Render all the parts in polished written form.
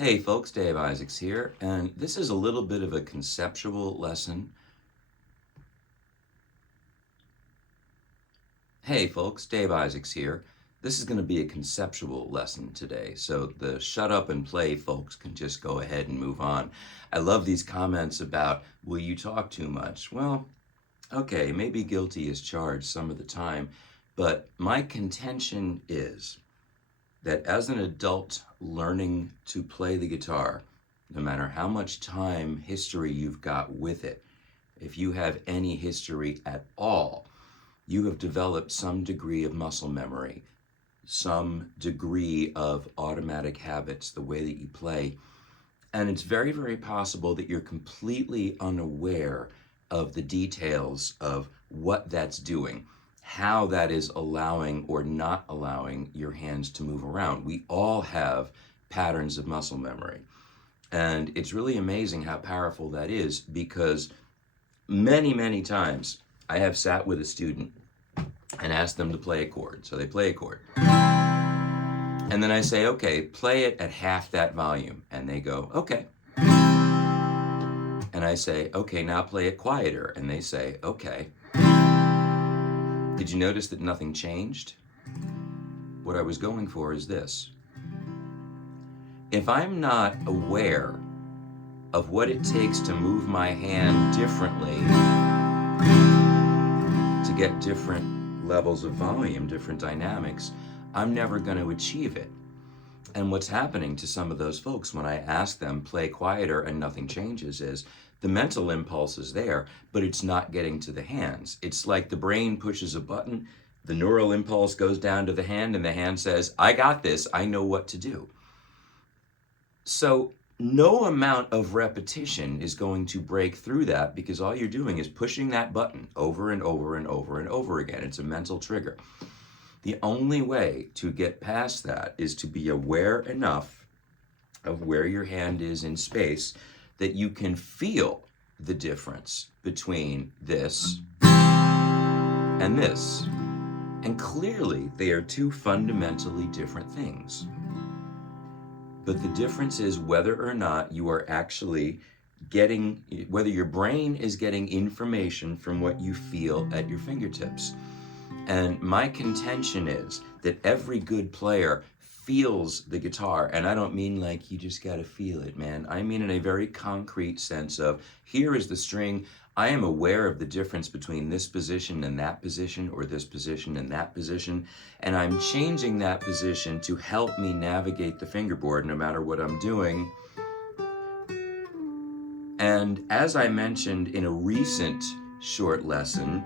Hey folks, Dave Isaacs here, and this is a little bit of a conceptual lesson. Hey folks, Dave Isaacs here. This is going to be a conceptual lesson today, so the shut up and play folks can just go ahead and move on. I love these comments about, will you talk too much? Well, okay, maybe guilty as charged some of the time, but my contention is that as an adult learning to play the guitar, no matter how much time history you've got with it, if you have any history at all, you have developed some degree of muscle memory, some degree of automatic habits, the way that you play. And it's very, very possible that you're completely unaware of the details of what that's doing, how that is allowing or not allowing your hands to move around. We all have patterns of muscle memory. And it's really amazing how powerful that is, because many, many times I have sat with a student and asked them to play a chord. So they play a chord. And then I say, okay, play it at half that volume. And they go, okay. And I say, okay, now play it quieter. And they say, okay. Did you notice that nothing changed? What I was going for is this. If I'm not aware of what it takes to move my hand differently, to get different levels of volume, different dynamics, I'm never going to achieve it. And what's happening to some of those folks when I ask them play quieter and nothing changes is the mental impulse is there, but it's not getting to the hands. It's like the brain pushes a button, the neural impulse goes down to the hand, and the hand says, I got this, I know what to do. So no amount of repetition is going to break through that, because all you're doing is pushing that button over and over and over and over again. It's a mental trigger. The only way to get past that is to be aware enough of where your hand is in space that you can feel the difference between this and this. And clearly, they are two fundamentally different things. But the difference is whether or not you are actually getting, whether your brain is getting information from what you feel at your fingertips. And my contention is that every good player feels the guitar. And I don't mean like you just got to feel it, man. I mean in a very concrete sense of, here is the string. I am aware of the difference between this position and that position, or this position and that position. And I'm changing that position to help me navigate the fingerboard no matter what I'm doing. And as I mentioned in a recent short lesson,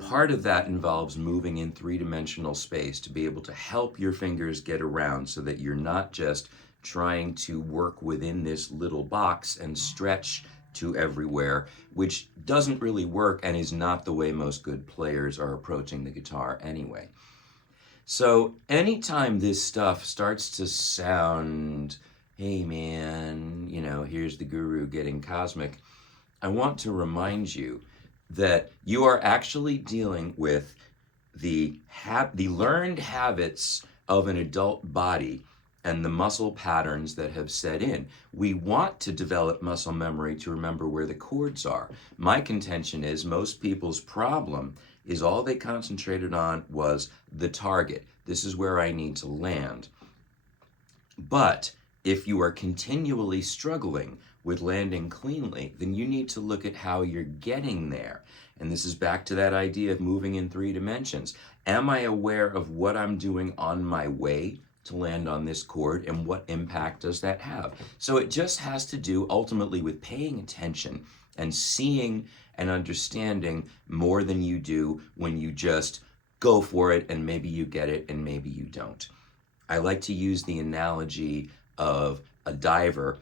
part of that involves moving in three-dimensional space to be able to help your fingers get around, so that you're not just trying to work within this little box and stretch to everywhere, which doesn't really work and is not the way most good players are approaching the guitar anyway. So anytime this stuff starts to sound, hey man, here's the guru getting cosmic, I want to remind you that you are actually dealing with the learned habits of an adult body and the muscle patterns that have set in. We want to develop muscle memory to remember where the chords are. My contention is most people's problem is all they concentrated on was the target. This is where I need to land. But if you are continually struggling with landing cleanly, then you need to look at how you're getting there. And this is back to that idea of moving in three dimensions. Am I aware of what I'm doing on my way to land on this chord, and what impact does that have? So it just has to do ultimately with paying attention and seeing and understanding more than you do when you just go for it and maybe you get it and maybe you don't. I like to use the analogy of a diver.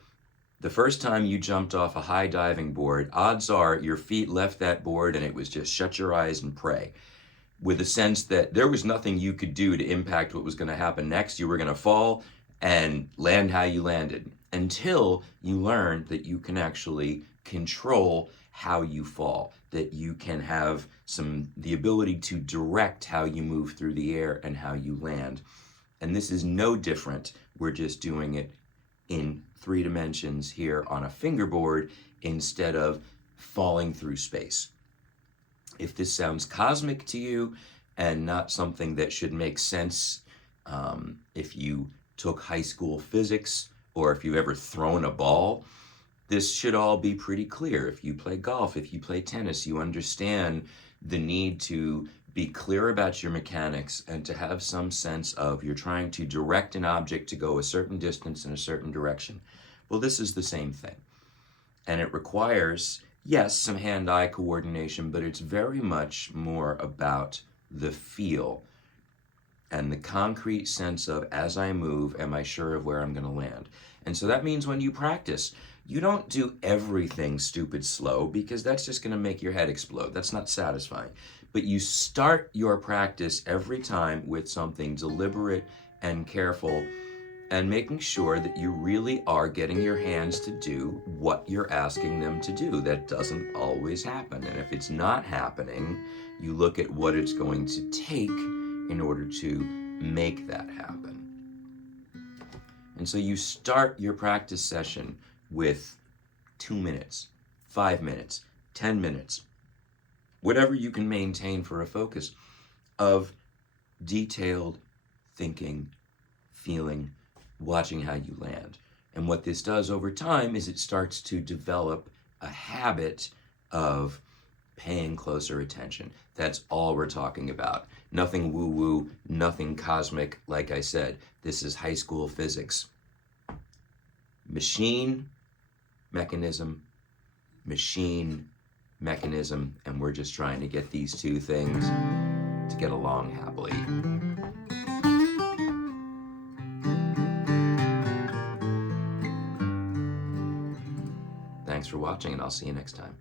The first time you jumped off a high diving board, odds are your feet left that board and it was just shut your eyes and pray, with a sense that there was nothing you could do to impact what was going to happen next. You were going to fall and land how you landed, until you learn that you can actually control how you fall, that you can have the ability to direct how you move through the air and how you land. And this is no different. We're just doing it in 3 dimensions here on a fingerboard instead of falling through space. If this sounds cosmic to you and not something that should make sense if you took high school physics or if you've ever thrown a ball, this should all be pretty clear. If you play golf, if you play tennis, you understand the need to be clear about your mechanics and to have some sense of you're trying to direct an object to go a certain distance in a certain direction. Well, this is the same thing. And it requires, yes, some hand-eye coordination, but it's very much more about the feel and the concrete sense of, as I move, am I sure of where I'm going to land? And so that means when you practice, you don't do everything stupid slow, because that's just going to make your head explode. That's not satisfying. But you start your practice every time with something deliberate and careful, and making sure that you really are getting your hands to do what you're asking them to do. That doesn't always happen. And if it's not happening, you look at what it's going to take in order to make that happen. And so you start your practice session with 2 minutes, 5 minutes, 10 minutes, whatever you can maintain for a focus of detailed thinking, feeling, watching how you land. And what this does over time is it starts to develop a habit of paying closer attention. That's all we're talking about. Nothing woo-woo, nothing cosmic. Like I said, this is high school physics. Machine, mechanism, machine, mechanism, and we're just trying to get these two things to get along happily. Thanks for watching, and I'll see you next time.